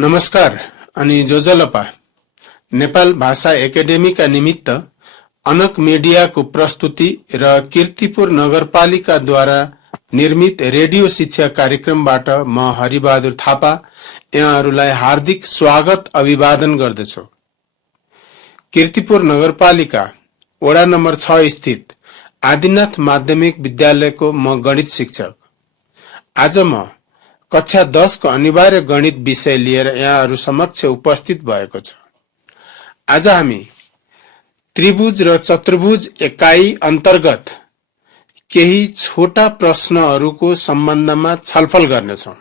नमस्कार अनि जोजलपा नेपाल भाषा एकेडेमीका निमित्त अनक मिडियाको प्रस्तुति र कीर्तिपुर नगरपालिकाद्वारा निर्मित रेडियो शिक्षा कार्यक्रमबाट म हरिबहादुर थापा यहाँहरूलाई हार्दिक स्वागत अभिवादन गर्दछु। कीर्तिपुर नगरपालिका वडा नम्बर 6 स्थित आदिनाथ माध्यमिक विद्यालयको म गणित शिक्षक। आज म कक्षा 10 को अनिवार्य गणित विषय लिएर यहाँहरू समक्ष उपस्थित भएको छ। आज हामी त्रिभुज र चतुर्भुज एकाइ अन्तर्गत केही छोटा प्रश्नहरूको सम्बन्धमा छलफल गर्नेछौँ।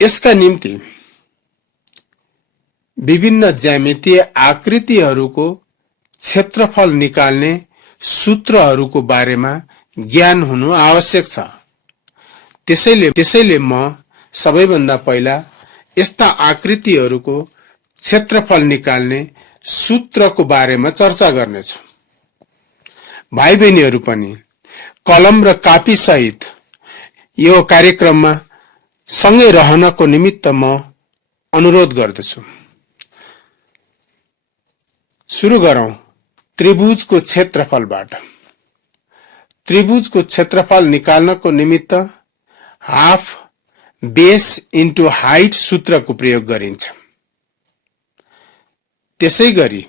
यसका निम्ति विभिन्न ज्यामितीय आकृतिहरूको क्षेत्रफल निकाल्ने सूत्रहरूको बारेमा ज्ञान हुनु आवश्यक छ। त्यसैले म सबैभन्दा पहिला यस्ता आकृतिहरूको क्षेत्रफल निकाल्ने सूत्रको बारेमा चर्चा गर्नेछु। भाइ बहिनीहरू पनि कलम र कापी सहित यो कार्यक्रममा सँगै रहनको निमित्त म अनुरोध गर्दछु। सुरु गरौं त्रिभुजको क्षेत्रफलबाट। त्रिभुजको क्षेत्रफल निकाल्नको निमित्त हाफ बेस इन्टु हाइट सूत्रको प्रयोग गरिन्छ। त्यसैगरी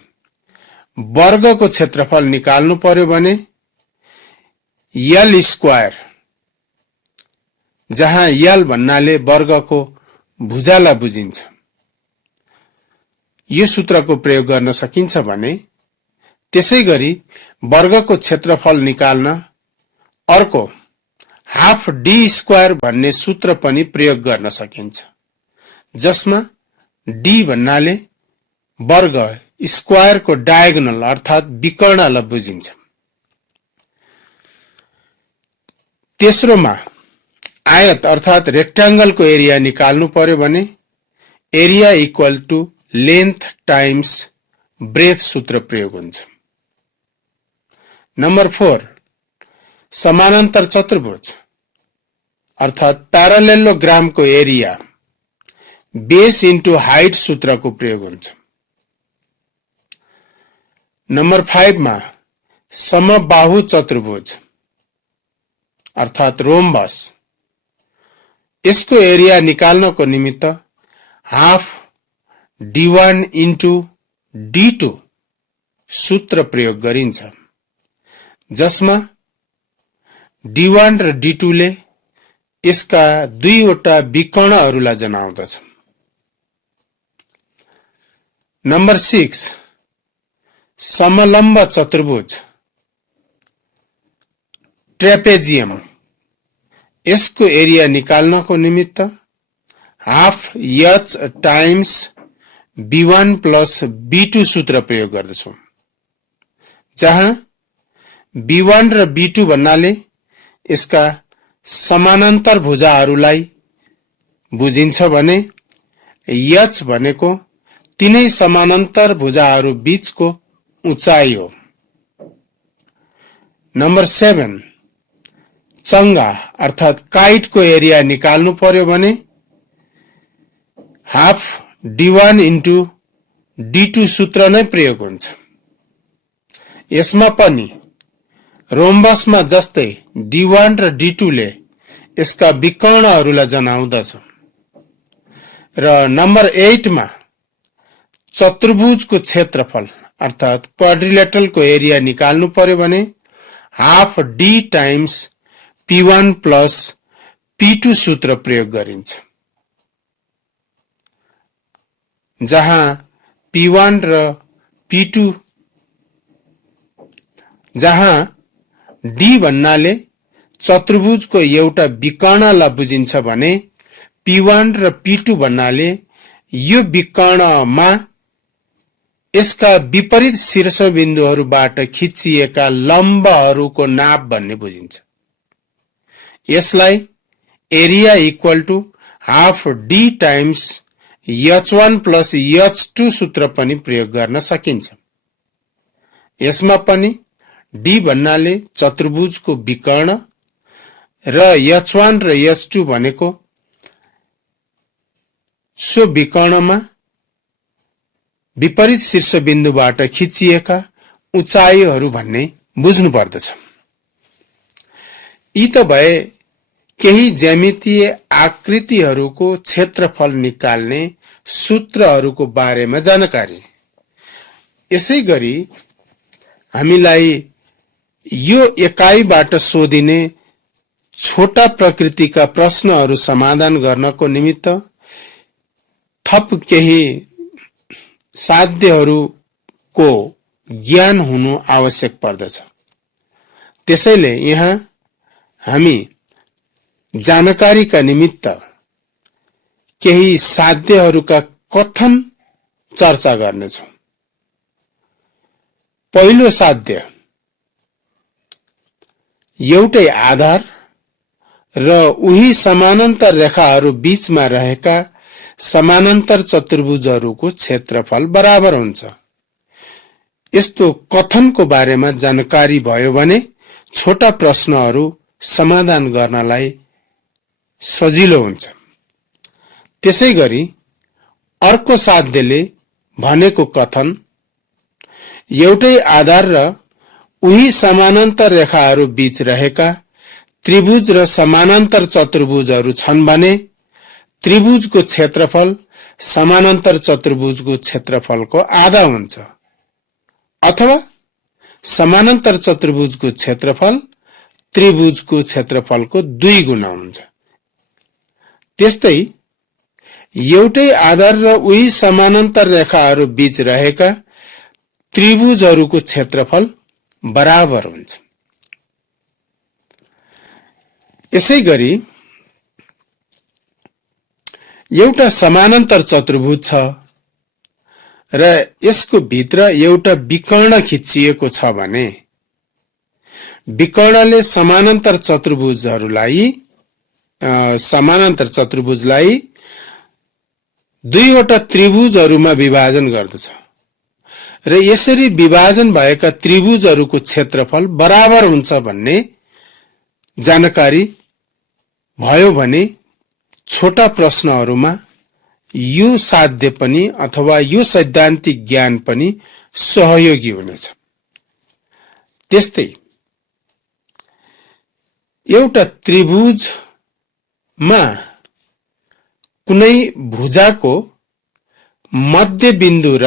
वर्गको क्षेत्रफल निकाल्नु पर्यो भने यल स्क्वायर, जहाँ यल भन्नाले वर्गको भुजालाई बुझिन्छ, यो सूत्रको प्रयोग गर्न सकिन्छ भने त्यसैगरी वर्गको क्षेत्रफल निकाल्न अर्को हाफ डी स्क्वायर भन्ने सूत्र पनि प्रयोग गर्न सकिन्छ, जसमा डी भन्नाले वर्ग स्क्वायरको डायगोनल अर्थात विकर्णलाई बुझिन्छ। तेस्रोमा आयत अर्थात रेक्टेंगलको एरिया निकाल्नु पर्यो भने area equal to length times breadth सूत्र प्रयोग हुन्छ। नम्बर 4 समानान्तर चतुर्भुज अर्थात प्यारालेलोग्रामको एरिया बेस इन्टु हाइट सूत्रको प्रयोग हुन्छ। नम्बर 5 मा समबाहु चतुर्भुज अर्थात रोम्बस, यसको एरिया निकाल्नको निमित्त हाफ d1 इन्टु d2 सूत्र प्रयोग गरिन्छ, जसमा d1 र d2 ले यसका दुईवटा विकर्णहरूलाई जनाउँदछ। नम्बर 6 समलम्ब चतुर्भुज ट्रेपेजियम, यसको एरिया निकाल्नको निमित्त half H times b1 plus b2 सूत्र प्रयोग गर्दछौं, जहाँ b1 र b2 भन्नाले यसका समानान्तर भुजाहरूलाई बुझिन्छ भने एच भनेको तीनै समानान्तर भुजाहरू बीचको उचाइ हो। नम्बर 7 चंगा अर्थात काइटको एरिया निकाल्नु पर्यो भने हाफ d1 इन्टु d2 सूत्र नै प्रयोग हुन्छ। यसमा पनि रोम्बसमा जस्तै d1 र d2 ले यसका विकर्णहरूलाई जनाउँदछ। र नम्बर 8 मा चतुर्भुजको क्षेत्रफल अर्थात क्वाड्रिलेटरलको एरिया निकाल्नु पर्यो भने half d times p1 plus p2 सूत्र प्रयोग गरिन्छ, जहाँ p1 र p2 जहाँ d भन्नाले चतुर्भुजको एउटा विकर्णलाई बुझिन्छ भने p1 र p2 भन्नाले यो विकर्णमा यसका विपरीत शीर्षबिन्दुहरूबाट खिचिएका लम्बहरूको नाप भन्ने बुझिन्छ। यसलाई area equal to half d times h1 plus h2 सूत्र पनि प्रयोग गर्न सकिन्छ। यसमा पनि d भन्नाले चतुर्भुजको विकर्ण र h1 र h2 भनेको सो विकर्णमा विपरीत शीर्षबिन्दुबाट खिचिएका उचाइहरू भन्ने बुझ्नु पर्दछ। यी त भए केही ज्यामितीय आकृतिहरूको क्षेत्रफल निकाल्ने सूत्रहरूको बारेमा जानकारी। यसै गरी हामीलाई यो एकाइबाट सोधिने छोटा प्रकृतिका प्रश्नहरू समाधान गर्नको निमित्त थप केही साध्यहरूको ज्ञान हुनु आवश्यक पर्दछ। त्यसैले यहाँ हामी जानकारीका निमित्त केही साध्यहरूका कथन चर्चा गर्नेछौँ। पहिलो साध्य, एउटै आधार र उही समानान्तर रेखाहरू बीचमा रहेका समानान्तर चतुर्भुजहरूको क्षेत्रफल बराबर हुन्छ। यस्तो कथनको बारेमा जानकारी भयो भने छोटा प्रश्नहरू समाधान गर्नलाई सजिलो हुन्छ। त्यसै गरी अर्को साध्यले भनेको कथन, एउटै आधार र उही समानान्तर रेखाहरू बीच रहेका त्रिभुज र समानान्तर चतुर्भुजहरू छन् भने त्रिभुजको क्षेत्रफल समानान्तर चतुर्भुजको क्षेत्रफलको आधा हुन्छ, अथवा समानान्तर चतुर्भुजको क्षेत्रफल त्रिभुजको क्षेत्रफलको 2 गुणा हुन्छ। त्यस्तै एउटै आधार र उही समानान्तर रेखाहरू बीच रहेका त्रिभुजहरूको क्षेत्रफल बराबर हुन्छ। यसै गरी एउटा समानान्तर चतुर्भुज छ र यसको भित्र एउटा विकर्ण खिचिएको छ भने विकर्णले समानान्तर चतुर्भुजलाई दुईवटा त्रिभुजहरूमा विभाजन गर्दछ र यसरी विभाजन भएका त्रिभुजहरूको क्षेत्रफल बराबर हुन्छ भन्ने जानकारी भयो भने छोटा प्रश्नहरूमा यो साध्य पनि अथवा यो सैद्धान्तिक ज्ञान पनि सहयोगी हुनेछ। त्यस्तै एउटा त्रिभुजमा कुनै भुजाको मध्यबिन्दु र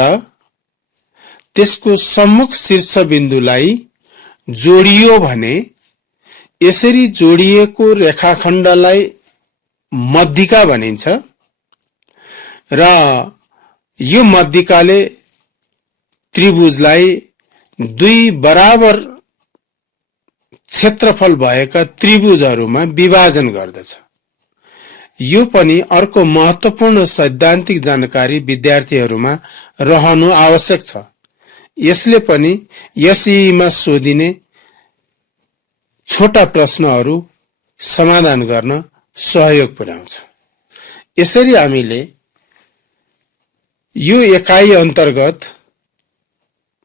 त्यसको सम्मुख शीर्षबिन्दुलाई जोडियो भने यसरी जोडिएको रेखाखण्डलाई मध्यिका भनिन्छ र यो मध्यिकाले त्रिभुजलाई 2 बराबर क्षेत्रफल भएका त्रिभुजहरूमा विभाजन गर्दछ। यो पनि अर्को महत्त्वपूर्ण सैद्धान्तिक जानकारी विद्यार्थीहरूमा रहनु आवश्यक छ। यसले पनि यसैमा सोधिने छोटा प्रश्नहरू समाधान गर्न सहयोग पुर्याउँछ। यसरी हामीले यो एकाइ अन्तर्गत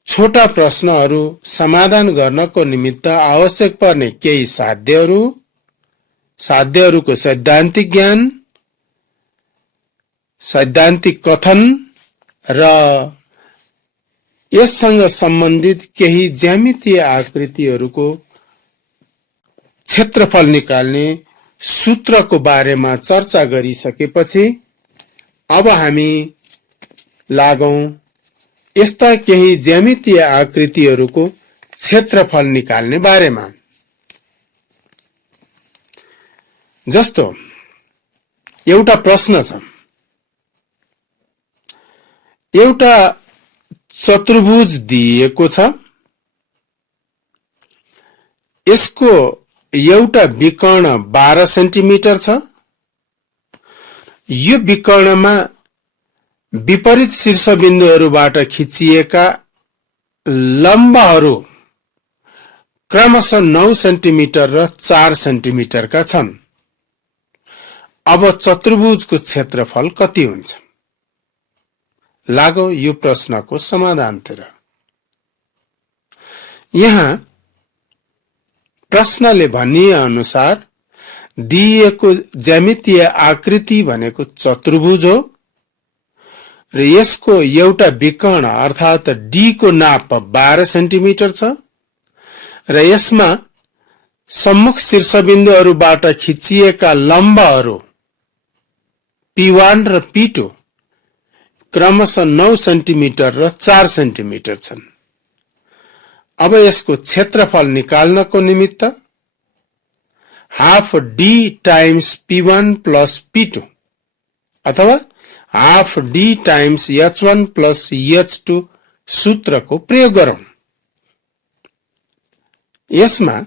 छोटा प्रश्नहरू समाधान गर्नको निमित्त आवश्यक पर्ने केही साध्यहरूको सैद्धान्तिक ज्ञान, सैद्धान्तिक कथन र यससँग सम्बन्धित केही ज्यामितीय आकृतिहरूको क्षेत्रफल निकाल्ने सूत्रको बारेमा चर्चा गरिसकेपछि अब हामी लागौं यस्ता केही ज्यामितीय आकृतिहरूको क्षेत्रफल निकाल्ने बारेमा। जस्तो एउटा प्रश्न छ, एउटा चतुर्भुज दिएको छ, यसको एउटा विकर्ण 12 सेन्टिमिटर छ। यो विकर्णमा विपरीत शीर्षबिन्दुहरूबाट खिचिएका लम्बहरू क्रमशः 9 सेन्टिमिटर र 4 सेन्टिमिटरका छन्। अब चतुर्भुजको क्षेत्रफल कति हुन्छ? लागौ यो प्रश्नको समाधानतिर। यहाँ प्रश्नले भनिए अनुसार दिइएको ज्यामितीय आकृति भनेको चतुर्भुज हो र यसको एउटा विकर्ण अर्थात डी को नाप 12 सेन्टिमिटर छ र यसमा सम्मुख शीर्षबिन्दुहरूबाट खिचिएका लम्बहरू P1 र P2 क्रमशः 9 सेन्टिमिटर र 4 सेन्टिमिटर छन्। अब यसको क्षेत्रफल निकाल्नको निमित्त half D times P1 plus P2 अथवा half D times H1 plus H2 सूत्रको प्रयोग गरौं। यसमा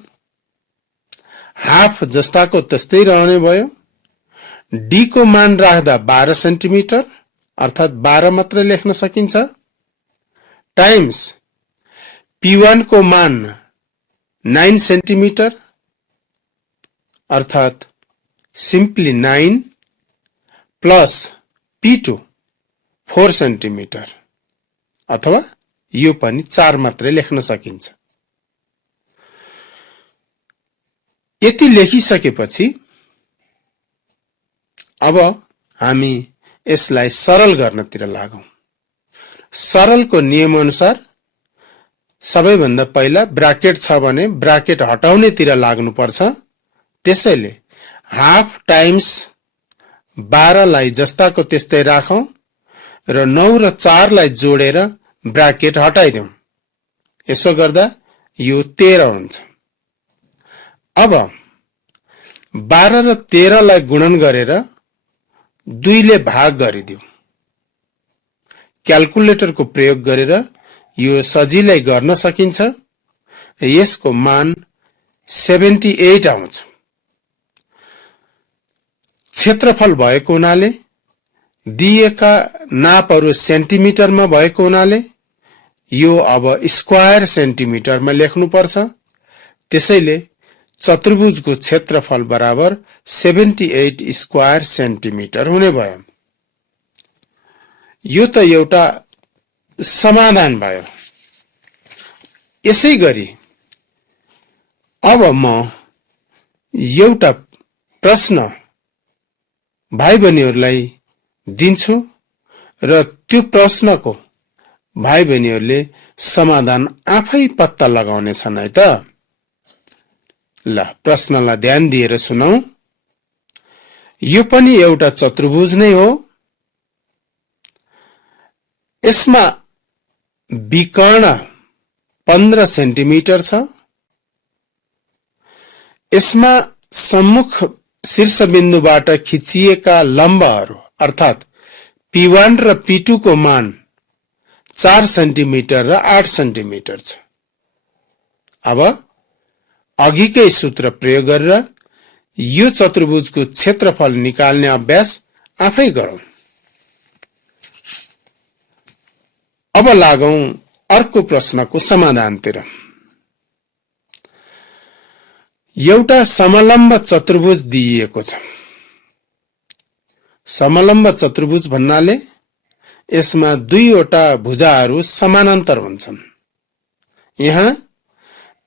हाफ जस्ताको त्यस्तै रहने भयो। D को मान राख्दा 12 सेन्टिमिटर अर्थात 12 मात्र लेख्न सकिन्छ टाइम्स P1 को मान 9 सेन्टिमिटर अर्थात सिम्पली 9 प्लस P2 4 सेन्टिमिटर अथवा यो पनि 4 मात्र लेख्न सकिन्छ। यति लेखिसकेपछि अब हामी यसलाई सरल गर्नतिर लागौं। सरलको नियम अनुसार सबैभन्दा पहिला ब्राकेट छ भने ब्राकेट हटाउनेतिर लाग्नुपर्छ। त्यसैले हाफ टाइम्स 12 लाई जस्ताको त्यस्तै राखौं र 9 र 4 लाई जोडेर ब्राकेट हटाइदेऊ। यसो गर्दा यो 13 हुन्छ। अब 12 र 13 लाई गुणन गरेर 2 ले भाग गरिदिऊ। क्याल्कुलेटरको प्रयोग गरेर यो सजिलै गर्न सकिन्छ। यसको मान 78 आउँछ। क्षेत्रफल भएको हुनाले दिएका नापहरू सेन्टिमिटरमा भएको हुनाले यो अब स्क्वायर सेन्टिमिटरमा लेख्नुपर्छ। त्यसैले चतुर्भुजको क्षेत्रफल बराबर 78 स्क्वायर सेन्टिमिटर हुने भयो। यो त एउटा समाधान भयो। यसैगरी अब म एउटा प्रश्न भाइ बहिनीहरूलाई दिन्छु र त्यो प्रश्नको भाइ बहिनीहरूले समाधान आफै पत्ता लगाउने छन् है त। ल प्रश्नलाई ध्यान दिएर सुनौ। यो पनि एउटा चतुर्भुज नै हो। यसमा विकर्ण 15 सेन्टिमिटर छ। यसमा सम्मुख शीर्षबिन्दुबाट खिचिएका लम्बहरू अर्थात P1 र P2 को मान 4 सेन्टिमिटर र 8 सेन्टिमिटर छ। अब अघिकै सूत्र प्रयोग गरेर यो चतुर्भुजको क्षेत्रफल निकाल्ने अभ्यास आफै गरौं। अब लागौं अर्को प्रश्नको समाधानतिर। एउटा समलम्ब चतुर्भुज दिइएको छ। समलम्ब चतुर्भुज भन्नाले यसमा 2 वटा भुजाहरू समानान्तर हुन्छन्। यहाँ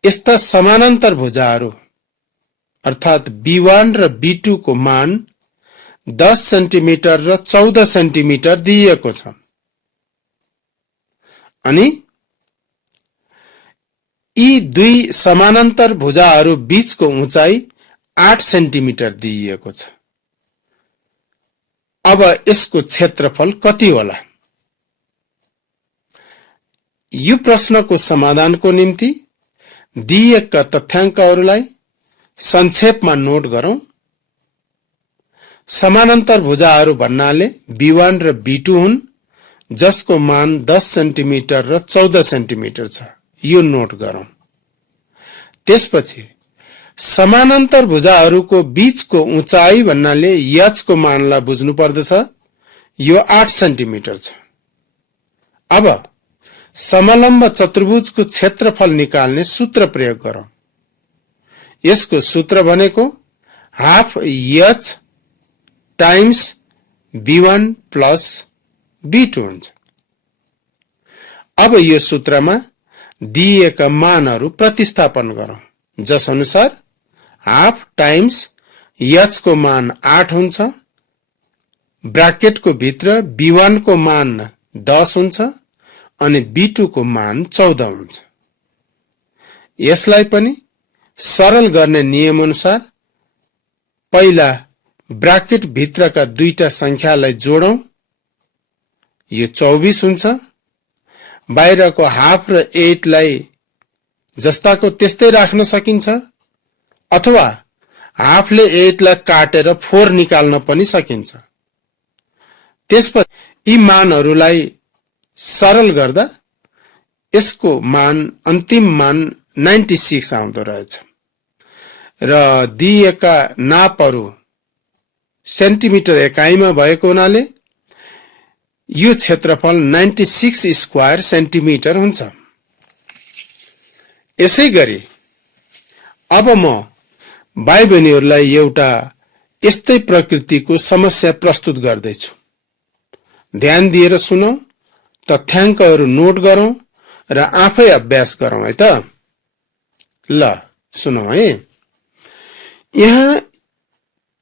यस्ता समानान्तर भुजाहरू अर्थात B1 र B2 को मान 10 सेन्टिमिटर र 14 सेन्टिमिटर दिइएको छ अनि यी 2 समानान्तर भुजाहरू बीचको उचाइ 8 सेन्टिमिटर दिइएको छ। अब यसको क्षेत्रफल कति होला? यो प्रश्नको समाधानको निम्ति दिएका तथ्याङ्कहरूलाई संक्षेपमा नोट गरौं। समानान्तर भुजाहरू भन्नाले B1 र B2 हुन् जसको मान 10 सेन्टिमिटर र 14 सेन्टिमिटर छ। यो नोट गरौं। त्यसपछि समानान्तर भुजाहरूको बीचको उचाइ भन्नाले h को मानलाई बुझ्नु पर्दछ। यो 8 सेन्टिमिटर छ। अब समलम्ब चतुर्भुजको क्षेत्रफल निकाल्ने सूत्र प्रयोग गरौं। यसको सूत्र भनेको half h times B1 plus B2 हुन्छ। अब यो सूत्रमा दिएका मानहरू प्रतिस्थापन गरौं। जस अनुसार हाफ टाइम्स h को मान 8 हुन्छ ब्राकेटको भित्र B1 को मान 10 हुन्छ अनि B2 को मान 14 हुन्छ। यसलाई पनि सरल गर्ने नियम अनुसार पहिला ब्राकेट भित्रका दुईटा संख्यालाई जोडौं, यो 24 हुन्छ। बाहिरको हाफ र 8 लाई जस्ताको त्यस्तै राख्न सकिन्छ अथवा हाफले 8 लाई काटेर 4 निकाल्न पनि सकिन्छ। त्यसपछि यी मानहरूलाई सरल गर्दा यसको मान अन्तिम मान 96 आउँदो रहेछ र दिएका नापहरू सेन्टिमिटर एकाइमा भएको हुनाले यो क्षेत्रफल 96 स्क्वायर सेन्टिमिटर हुन्छ। यसैगरी अब म भाइ बहिनीहरूलाई एउटा यस्तै प्रकृतिको समस्या प्रस्तुत गर्दैछु। ध्यान दिएर सुनौ, तथ्याङ्कहरू नोट गरौं र आफै अभ्यास गरौं है त। ल सुनौ है। यहाँ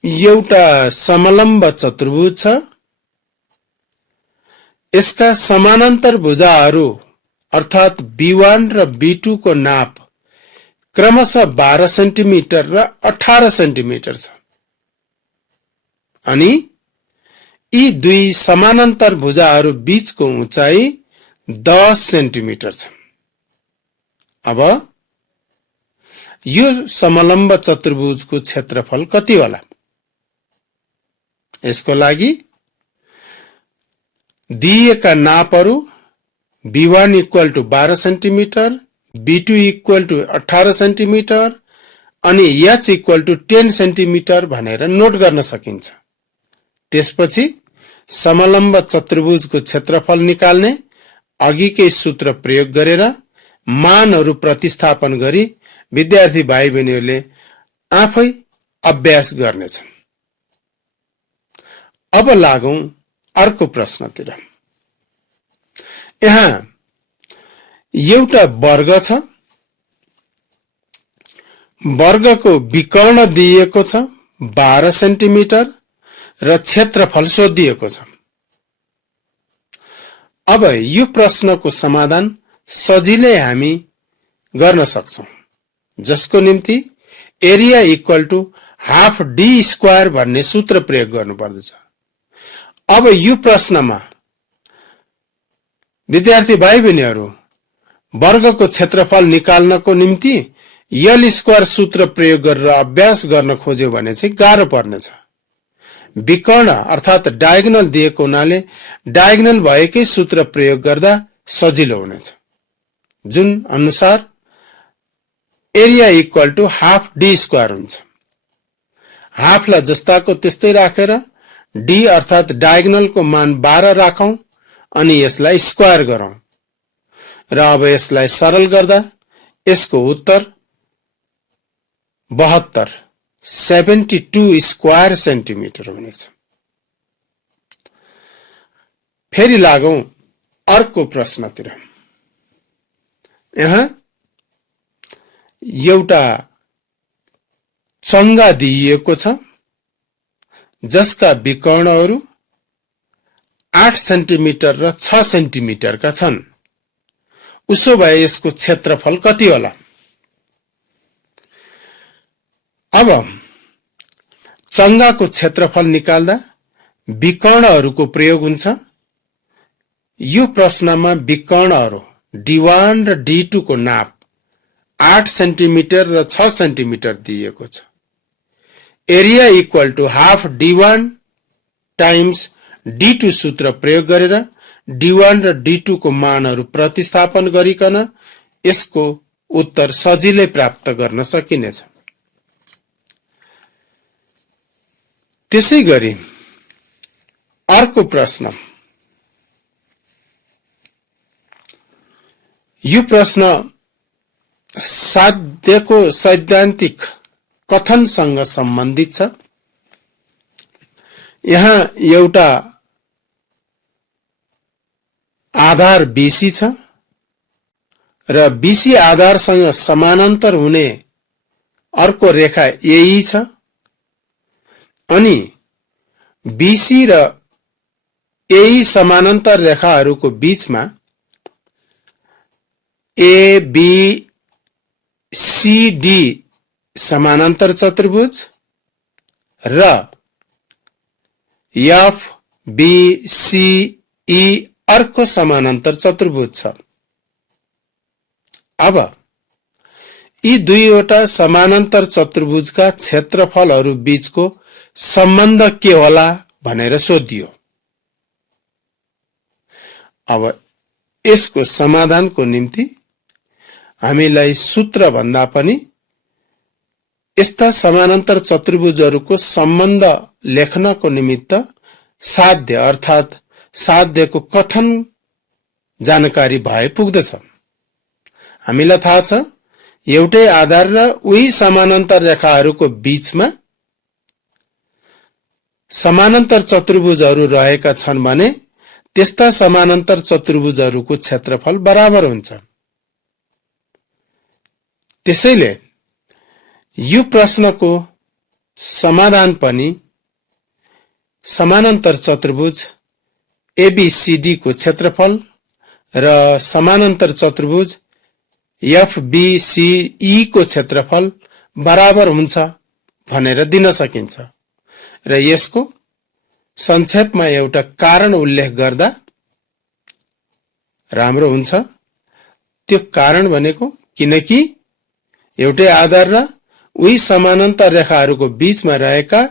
एउटा समलम्ब चतुर्भुज छ। यसका समानान्तर भुजाहरू अर्थात B1 र B2 को नाप क्रमशः 12 सेन्टिमिटर र 18 सेन्टिमिटर छ अनि यी दुई समानान्तर भुजाहरू बीचको उचाइ 10 सेन्टिमिटर छ। अब यो समलम्ब चतुर्भुजको क्षेत्रफल कति होला? यसको लागि दिएका नापहरू B1 equal to 12 centimetre, B2 equal to 18 centimetre अनि H इक्वल टु 10 सेन्टिमिटर भनेर नोट गर्न सकिन्छ। त्यसपछि समलम्ब चतुर्भुजको क्षेत्रफल निकाल्ने अघिकै सूत्र प्रयोग गरेर मानहरू प्रतिस्थापन गरी विद्यार्थी भाइ बहिनीहरूले आफै अभ्यास गर्नेछन्। अब लागौं अर्को प्रश्नतिर। यहाँ एउटा वर्ग छ। वर्गको विकर्ण दिएको छ 12 सेन्टिमिटर र क्षेत्रफल सोधिएको छ। अब यो प्रश्नको समाधान सजिलै हामी गर्न सक्छौं, जसको निम्ति area equal to half D square भन्ने सूत्र प्रयोग गर्नुपर्दछ। अब यो प्रश्नमा विद्यार्थी भाइ बहिनीहरू वर्गको क्षेत्रफल निकाल्नको निम्ति L स्क्वायर सूत्र प्रयोग गरेर अभ्यास गर्न खोज्यो भने चाहिँ गाह्रो पर्नेछ। विकर्ण अर्थात डायगोनल दिएको हुनाले डायगोनल भएकै सूत्र प्रयोग गर्दा सजिलो हुनेछ, जुन अनुसार area equal to half D square हुन्छ। हाफलाई जस्ताको त्यस्तै राखेर D अर्थात डायगोनलको मान 12 राखौं अनि यसलाई स्क्वायर गरौं र अब यसलाई सरल गर्दा यसको उत्तर 72 स्क्वायर सेन्टिमिटर हुनेछ। फेरि लागौं अर्को प्रश्नतिर। यहाँ एउटा चंगा दिइएको छ जसका विकर्णहरू 8 सेन्टिमिटर र 6 सेन्टिमिटरका छन्। उसो भए यसको क्षेत्रफल कति होला? अब चंगाको क्षेत्रफल निकाल्दा विकर्णहरूको प्रयोग हुन्छ। यो प्रश्नमा विकर्णहरू D1 र D2 को नाप 8 सेन्टिमिटर र 6 सेन्टिमिटर दिएको छ। Area equal to half D1 times D2 सूत्र प्रयोग गरेर D1 र D2 को मानहरू प्रतिस्थापन गरिकन यसको उत्तर सजिलै प्राप्त गर्न सकिनेछ। त्यसैगरी अर्को प्रश्न। यो प्रश्न साध्यको सैद्धान्तिक कथनसँग सम्बन्धित छ। यहाँ एउटा आधार BC छ र BC आधारसँग समानान्तर हुने अर्को रेखा AE छ अनि BC र यही समानान्तर रेखाहरूको बीचमा ABCD समानान्तर चतुर्भुज र FBCE अर्को समानान्तर चतुर्भुज छ। अब यी दुईवटा समानान्तर चतुर्भुजका क्षेत्रफलहरू बीचको सम्बन्ध के होला भनेर सोधियो। अब यसको समाधानको निम्ति हामीलाई सूत्र भन्दा पनि यस्ता समानान्तर चतुर्भुजहरूको सम्बन्ध लेख्नको निमित्त साध्य अर्थात् साध्यको कथन जानकारी भए पुग्दछ। हामीलाई थाहा छ एउटै आधार र उही समानान्तर रेखाहरूको बीचमा समानान्तर चतुर्भुजहरू रहेका छन् भने त्यस्ता समानान्तर चतुर्भुजहरूको क्षेत्रफल बराबर हुन्छ। त्यसैले यो प्रश्नको समाधान पनि समानान्तर चतुर्भुज ABCD को क्षेत्रफल र समानान्तर चतुर्भुज FBCE को क्षेत्रफल बराबर हुन्छ भनेर दिन सकिन्छ र यसको संक्षेपमा एउटा कारण उल्लेख गर्दा राम्रो हुन्छ। त्यो कारण भनेको किनकि एउटै आधार र उही समानान्तर रेखाहरूको बीचमा रहेका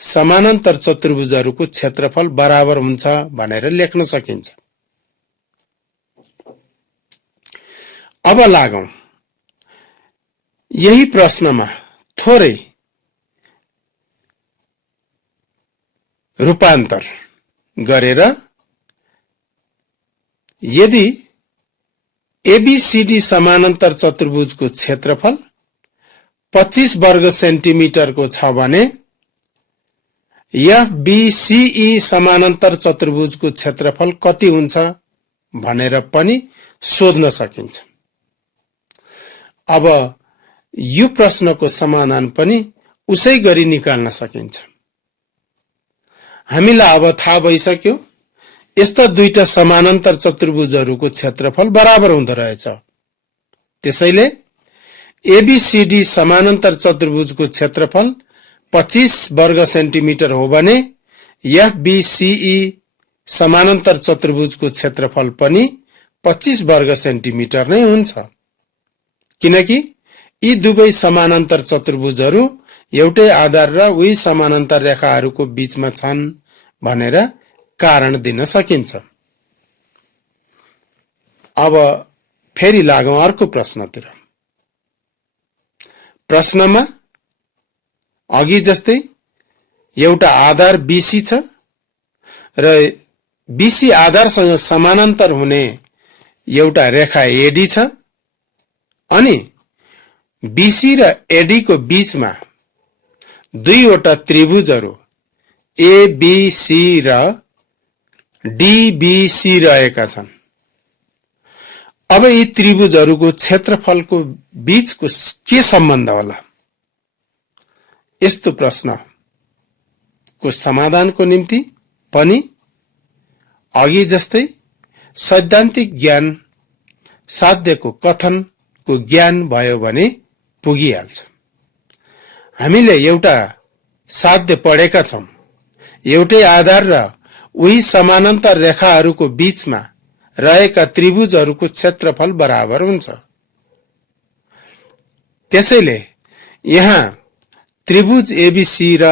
समानान्तर चतुर्भुजहरूको क्षेत्रफल बराबर हुन्छ भनेर लेख्न सकिन्छ। अब लागौं यही प्रश्नमा थोरै रूपान्तर गरेर यदि ABCD समानान्तर चतुर्भुजको क्षेत्रफल 25 वर्ग सेन्टिमिटरको छ भने FBCE समानान्तर चतुर्भुजको क्षेत्रफल कति हुन्छ भनेर पनि सोध्न सकिन्छ। अब यो प्रश्नको समाधान पनि उसै गरी निकाल्न सकिन्छ। हामीलाई अब थाहा भइसक्यो यस्ता दुईटा समानान्तर चतुर्भुजहरूको क्षेत्रफल बराबर हुँदो रहेछ। त्यसैले ABCD समानान्तर चतुर्भुजको क्षेत्रफल 25 वर्ग सेन्टिमिटर हो भने FBCE समानान्तर चतुर्भुजको क्षेत्रफल पनि 25 वर्ग सेन्टिमिटर नै हुन्छ। किनकि यी दुवै समानान्तर चतुर्भुजहरू एउटै आधार र उही समानान्तर रेखाहरूको बीचमा छन् भनेर कारण दिन सकिन्छ। अब फेरि लागौं अर्को प्रश्नतिर। प्रश्नमा अघि जस्तै एउटा आधार BC छ र BC आधारसँग समानान्तर हुने एउटा रेखा AD छ अनि BC र AD को बीचमा दुईवटा त्रिभुजहरू ABC र DBC रहेका छन्। अब यी त्रिभुजहरूको क्षेत्रफलको बीचको के सम्बन्ध होला? यस्तो प्रश्नको समाधानको निम्ति पनि अघि जस्तै सैद्धान्तिक ज्ञान साध्यको कथनको ज्ञान भयो भने पुगिहाल्छ। हामीले एउटा साध्य पढेका छौं, एउटै आधार र उही समानान्तर रेखाहरूको बीचमा रहेका त्रिभुजहरूको क्षेत्रफल बराबर हुन्छ। त्यसैले यहाँ त्रिभुज ABC र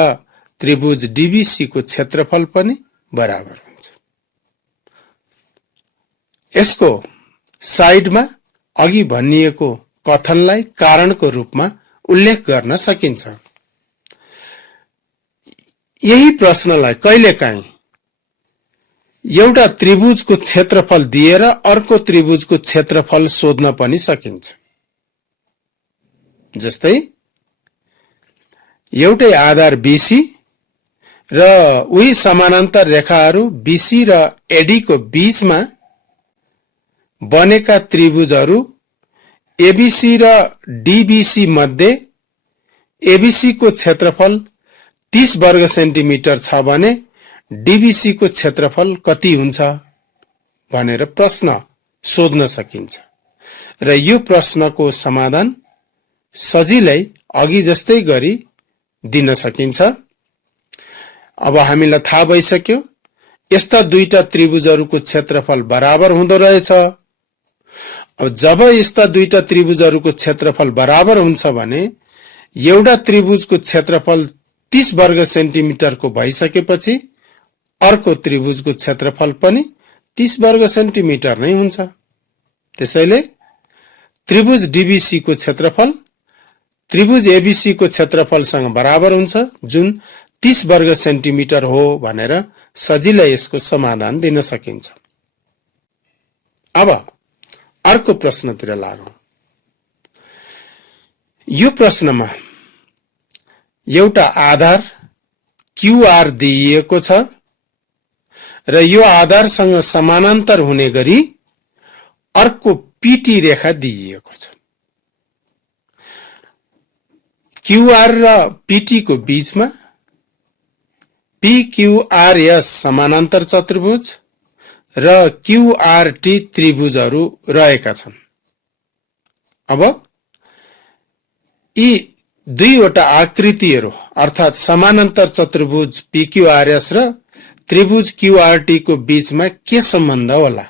त्रिभुज DBC को क्षेत्रफल पनि बराबर हुन्छ। यसको साइडमा अघि भनिएको कथनलाई कारणको रूपमा उल्लेख गर्न सकिन्छ। यही प्रश्नलाई कहिलेकाहीँ एउटा त्रिभुजको क्षेत्रफल दिएर अर्को त्रिभुजको क्षेत्रफल सोध्न पनि सकिन्छ। जस्तै एउटै आधार BC र उही समानान्तर रेखाहरू BC र AD को बीचमा बनेका त्रिभुजहरू ABC र DBC मध्ये ABC को क्षेत्रफल 30 वर्ग सेन्टिमिटर छ भने डीबीसी को क्षेत्रफल कति हुन्छ भनेर प्रश्न सोध्न सकिन्छ र यो प्रश्नको समाधान सजिलै अघि जस्तै गरी दिन सकिन्छ। अब हामीलाई थाहा भइसक्यो यस्ता दुईटा त्रिभुजहरूको क्षेत्रफल बराबर हुँदो रहेछ। अब जब यस्ता दुईटा त्रिभुजहरूको क्षेत्रफल बराबर हुन्छ भने एउटा त्रिभुजको क्षेत्रफल 30 वर्ग सेन्टिमिटरको भइसकेपछि अर्को त्रिभुजको क्षेत्रफल पनि 30 वर्ग सेन्टिमिटर नै हुन्छ। त्यसैले त्रिभुज डीबीसी को क्षेत्रफल त्रिभुज एबीसी को क्षेत्रफलसँग बराबर हुन्छ जुन 30 वर्ग सेन्टिमिटर हो भनेर सजिलै यसको समाधान दिन सकिन्छ। अब अर्को प्रश्नतिर लागौं। यो प्रश्नमा एउटा आधार क्यूआर दिइएको छ र यो आधारसँग समानान्तर हुने गरी अर्को पीटी रेखा दिइएको छ। क्यूआर र पीटी को बीचमा पीक्यूआरएस समानान्तर चतुर्भुज र क्यूआरटी त्रिभुजहरू रहेका छन्। अब यी दुईवटा आकृतिहरू अर्थात समानान्तर चतुर्भुज पीक्यूआरएस र त्रिभुज क्यूआरटी को बीचमा के सम्बन्ध होला?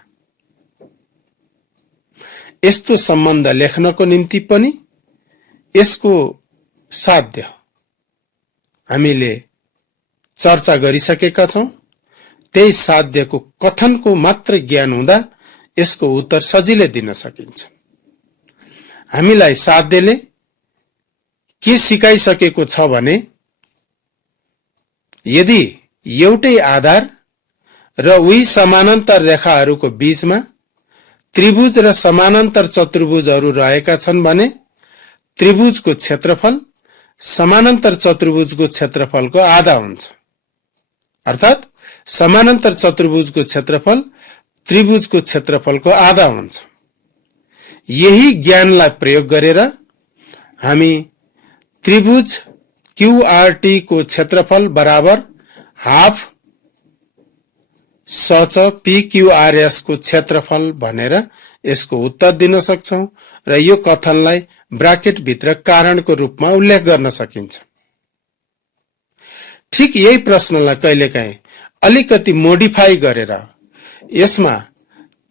यस्तो सम्बन्ध लेख्नको निम्ति पनि यसको साध्य हामीले चर्चा गरिसकेका छौं। त्यही साध्यको कथनको मात्र ज्ञान हुँदा यसको उत्तर सजिलै दिन सकिन्छ। हामीलाई साध्यले के सिकाइसकेको छ भने यदि एउटै आधार र उही समानान्तर रेखाहरूको बीचमा त्रिभुज र समानान्तर चतुर्भुजहरू रहेका छन् भने त्रिभुजको क्षेत्रफल समानान्तर चतुर्भुजको क्षेत्रफलको आधा हुन्छ। अर्थात समानान्तर चतुर्भुजको क्षेत्रफल त्रिभुजको क्षेत्रफलको आधा हुन्छ। यही ज्ञानलाई प्रयोग गरेर हामी त्रिभुज क्यूआरटी को क्षेत्रफल बराबर हाफ सच पीक्यूआरएस को क्षेत्रफल भनेर यसको उत्तर दिन सक्छौं र यो कथनलाई ब्राकेट भित्र कारणको रूपमा उल्लेख गर्न सकिन्छ। ठीक यही प्रश्नलाई कहिलेकाहीँ अलिकति मोडिफाई गरेर यसमा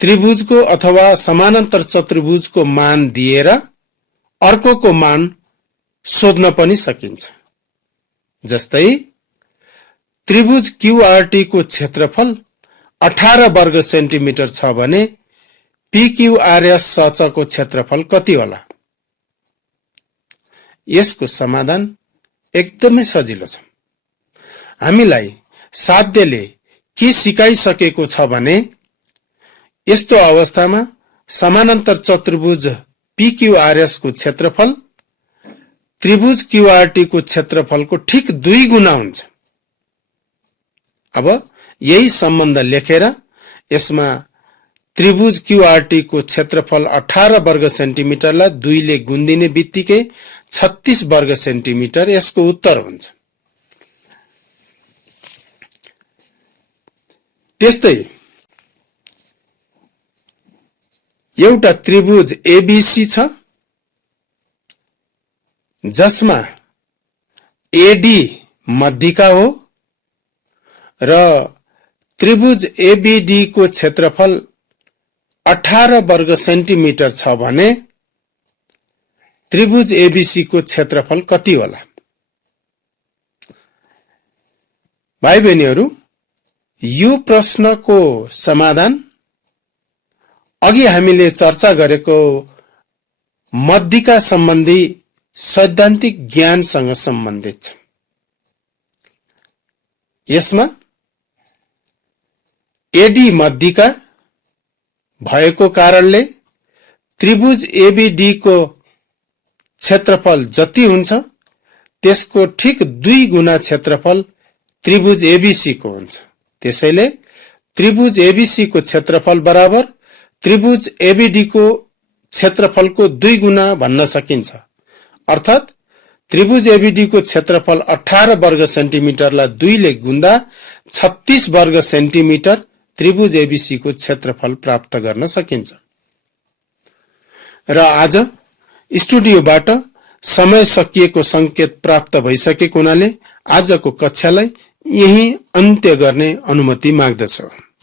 त्रिभुजको अथवा समानान्तर चतुर्भुजको मान दिएर अर्कोको मान सोध्न पनि सकिन्छ। जस्तै त्रिभुज क्यूआरटी को क्षेत्रफल 18 वर्ग सेन्टिमिटर छ भने पीक्यूआरएस सचको क्षेत्रफल कति होला? यसको समाधान एकदमै सजिलो छ। हामीलाई साध्यले के सिकाइसकेको छ भने यस्तो अवस्थामा समानान्तर चतुर्भुज पीक्यूआरएस को क्षेत्रफल त्रिभुज क्यूआरटी को क्षेत्रफलको ठीक 2 गुना हुन्छ। अब यही सम्बन्ध लेखेर यसमा त्रिभुज क्यूआरटी को क्षेत्रफल 18 वर्ग सेन्टिमिटरलाई 2 ले गुन्दिने बित्तिकै 36 वर्ग सेन्टिमिटर यसको उत्तर हुन्छ। त्यस्तै एउटा त्रिभुज एबीसी छ जसमा एडी मध्यिका हो र त्रिभुज एबीडी को क्षेत्रफल 18 वर्ग सेन्टिमिटर छ भने त्रिभुज एबीसी को क्षेत्रफल कति होला? भाइ बहिनीहरू, यो प्रश्नको समाधान अघि हामीले चर्चा गरेको मध्यिका सम्बन्धी सैद्धान्तिक ज्ञानसँग सम्बन्धित छ। यसमा एडी मध्यिका भएको कारणले त्रिभुज एबीडी को क्षेत्रफल जति हुन्छ त्यसको ठीक 2 गुना क्षेत्रफल त्रिभुज एबीसी को हुन्छ। त्यसैले त्रिभुज एबीसी को क्षेत्रफल बराबर त्रिभुज एबीडी को क्षेत्रफलको 2 गुना भन्न सकिन्छ। अर्थात त्रिभुज एबीडी को क्षेत्रफल 18 वर्ग सेन्टिमिटरलाई 2 ले गुन्दा 36 वर्ग सेन्टिमिटर त्रिभुज एबीसी को क्षेत्रफल प्राप्त गर्न सकिन्छ। र आज स्टुडियोबाट समय सकिएको संकेत प्राप्त भइसकेको हुनाले आजको कक्षालाई यही अन्त्य गर्ने अनुमति माग्दछु।